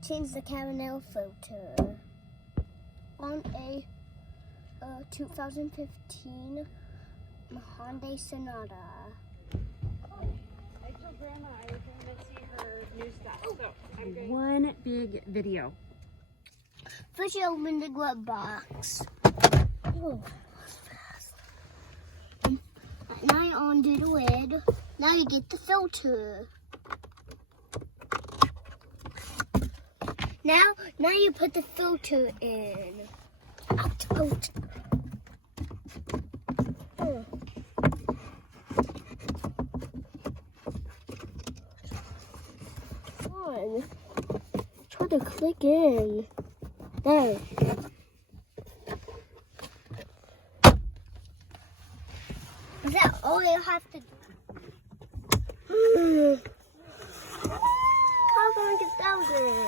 to change the caramel filter on a 2015 Hyundai Sonata. I told Grandma I was going to see her new stuff, so I'm going. One big video. First you open the glove box. Oh, fast. Now you undo the lid. Now you get the filter. Now you put the filter in. Out. Try to click in. There. Is that all you have to do? How can I get thousands?